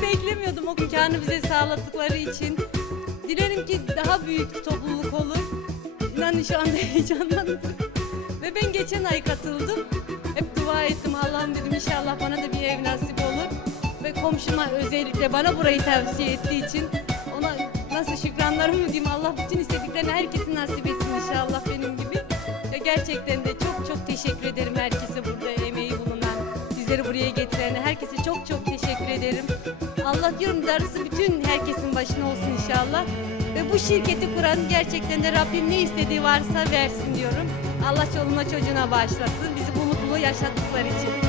beklemiyordum o imkanı bize sağladıkları için. Dilerim ki daha büyük bir topluluk olur. İnanın şu anda heyecanlandım. Ve ben geçen ay katıldım. Hep dua ettim Allah'ım dedim inşallah bana da bir ev nasip olur. Ve komşuma özellikle bana burayı tavsiye ettiği için ona nasıl şükranlarımı diyeyim Allah bütün istediklerini herkesin nasip etsin inşallah benim gibi. Ve gerçekten de çok çok teşekkür ederim herkese burada emeği bulunan, bizleri buraya getiren herkese çok çok teşekkür ederim. Allah diyorum darısı bütün herkesin başına olsun inşallah. Ve bu şirketi kuran gerçekten de Rabbim ne istediği varsa versin diyorum. Allah çoluğuna çocuğuna bağışlasın. Bizi bu mutluluğu yaşattıkları için.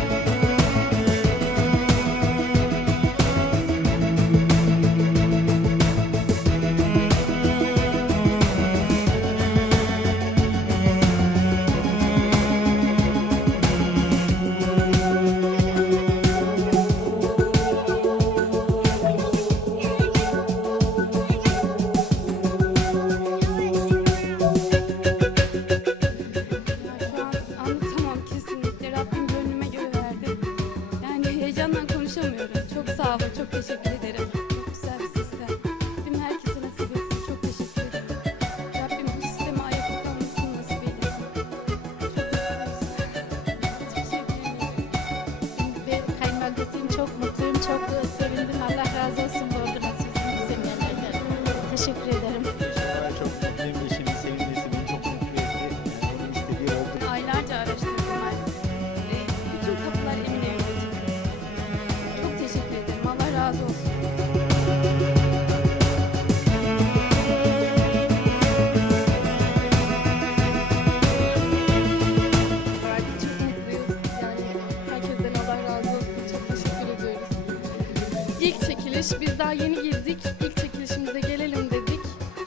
Yeni girdik. İlk çekilişimize gelelim dedik.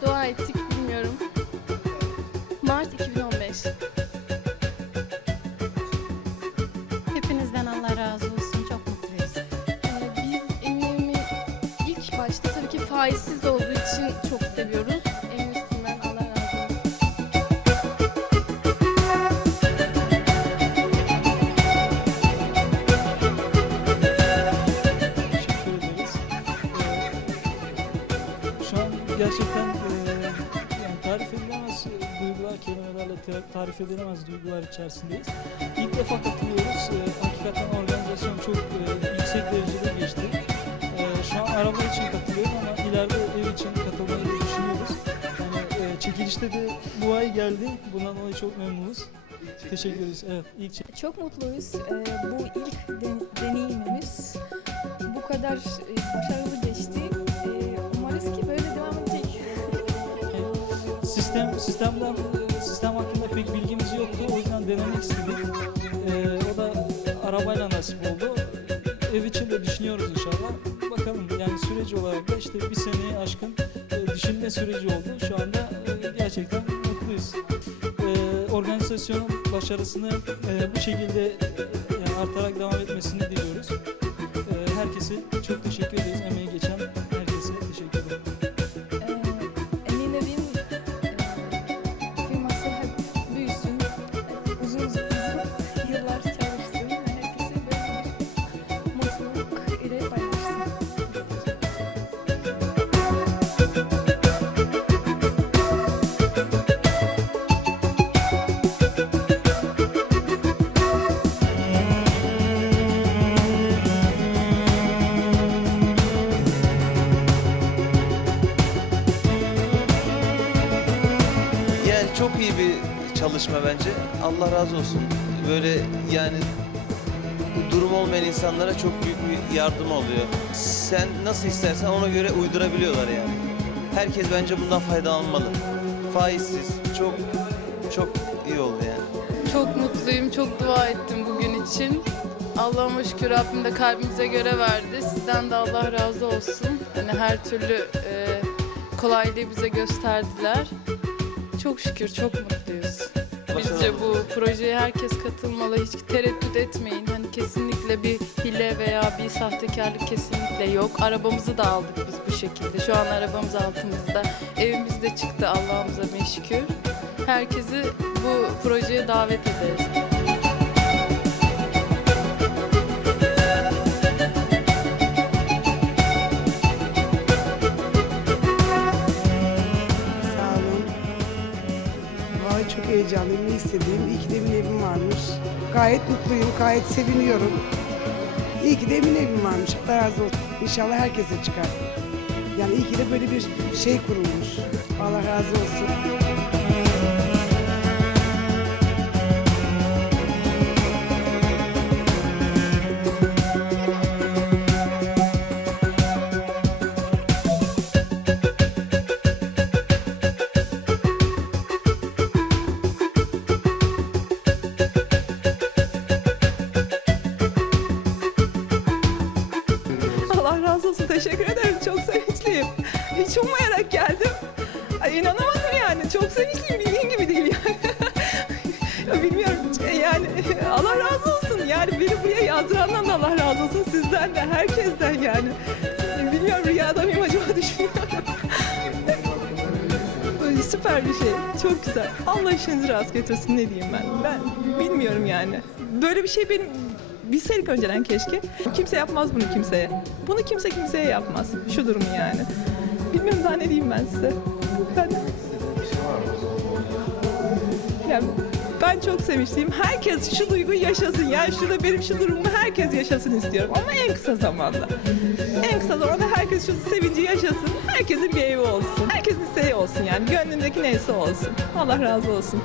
Dua ettik bilmiyorum. Mart 2015. Hepinizden Allah razı olsun. Çok mutluyuz. Ee, biz Emine'mi ilk başta tabii ki faizsiz olduğu için gerçekten e, yani tarif edilemez e, duygular, kelimelerle tarif edilemez duygular içerisindeyiz. İlk defa katılıyoruz. Ee, Hakikaten organizasyon çok e, yüksek derecede geçti. Ee, Şu an araba için katılıyorum ama ileride ev için katılmayı düşünüyoruz. Yani e, çekilişte de bu ay geldi. Bundan dolayı çok memnunuz. Teşekkür ederiz. Evet, ilk çek- Çok mutluyuz. Ee, bu ilk de- deneyimimiz bu kadar e, başarılı geçti. Sistem sistemden e, sistem hakkında pek bilgimiz yoktu. O yüzden denemek istedik. Ee, o da arabayla nasip oldu. Ev için de düşünüyoruz inşallah. Bakalım yani süreci olarak da işte bir seneyi aşkın e, düşünme süreci oldu. Şu anda e, gerçekten mutluyuz. Ee, organizasyonun başarısını e, bu şekilde e, artarak devam etmesini diliyoruz. Ee, herkese çok teşekkür ederiz. Emeği geçen Çok iyi bir çalışma bence. Allah razı olsun. Böyle yani durum olmayan insanlara çok büyük bir yardım oluyor. Sen nasıl istersen ona göre uydurabiliyorlar yani. Herkes bence bundan faydalanmalı. Faizsiz. Çok çok iyi oldu yani. Çok mutluyum, çok dua ettim bugün için. Allah'ıma şükür Rabbim de kalbimize göre verdi. Sizden de Allah razı olsun. Hani her türlü e, kolaylığı bize gösterdiler. Çok şükür, çok mutluyuz. Bizce bu projeye herkes katılmalı. Hiç tereddüt etmeyin. Hani kesinlikle bir hile veya bir sahtekarlık kesinlikle yok. Arabamızı da aldık biz bu şekilde. Şu an arabamız altımızda. Evimiz de çıktı Allah'ımıza şükür. Herkesi bu projeye davet ederiz. Gayet mutluyum, gayet seviniyorum. İyi ki de evin evim varmış. Allah razı olsun. İnşallah herkese çıkar. Yani iyi ki de böyle bir şey kurulmuş. Allah razı olsun. Böyle süper bir şey. Çok güzel. Allah işinizi rast getirsin ne diyeyim ben. Ben bilmiyorum yani. Böyle bir şey benim bilseydik önceden keşke. Kimse yapmaz bunu kimseye. Bunu kimse kimseye yapmaz. Şu durumu yani. Bilmiyorum daha ne diyeyim ben size. Ben... Yani ben çok sevinçliyim. Herkes şu duyguyu yaşasın. Yani şurada benim şu durumumu herkes yaşasın istiyorum. Ama en kısa zamanda. En kısa zamanda herkes şu sevinci yaşasın. Herkesin bir evi olsun. Herkesin isteği olsun yani. Gönlündeki neyse olsun. Allah razı olsun.